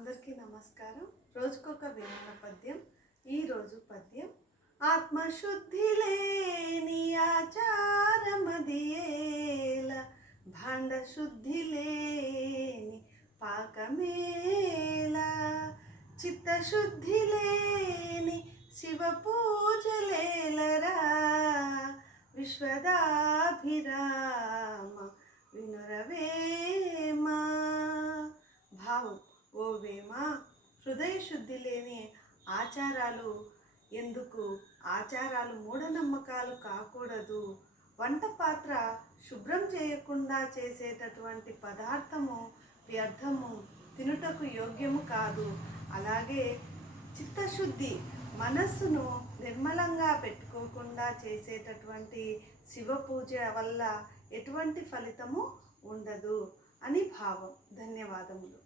అందరికీ నమస్కారం. రోజుకొక వేమన పద్యం. ఈరోజు పద్యం: ఆత్మశుద్ధి లేని ఆచారమదియేల, భాండ శుద్ధి లేని పాకమేల, చిత్తశుద్ధి లేని శివ పూజలేలరా, విశ్వదాభిరామ వినురవేమ. భావం: ఓ వేమ, హృదయ శుద్ధి లేని ఆచారాలు ఎందుకు? ఆచారాలు మూఢనమ్మకాలు కాకూడదు. వంట పాత్ర శుభ్రం చేయకుండా చేసేటటువంటి పదార్థము వ్యర్థము, తినుటకు యోగ్యము కాదు. అలాగే చిత్తశుద్ధి, మనస్సును నిర్మలంగా పెట్టుకోకుండా చేసేటటువంటి శివ పూజ వల్ల ఎటువంటి ఫలితము ఉండదు అని భావం. ధన్యవాదములు.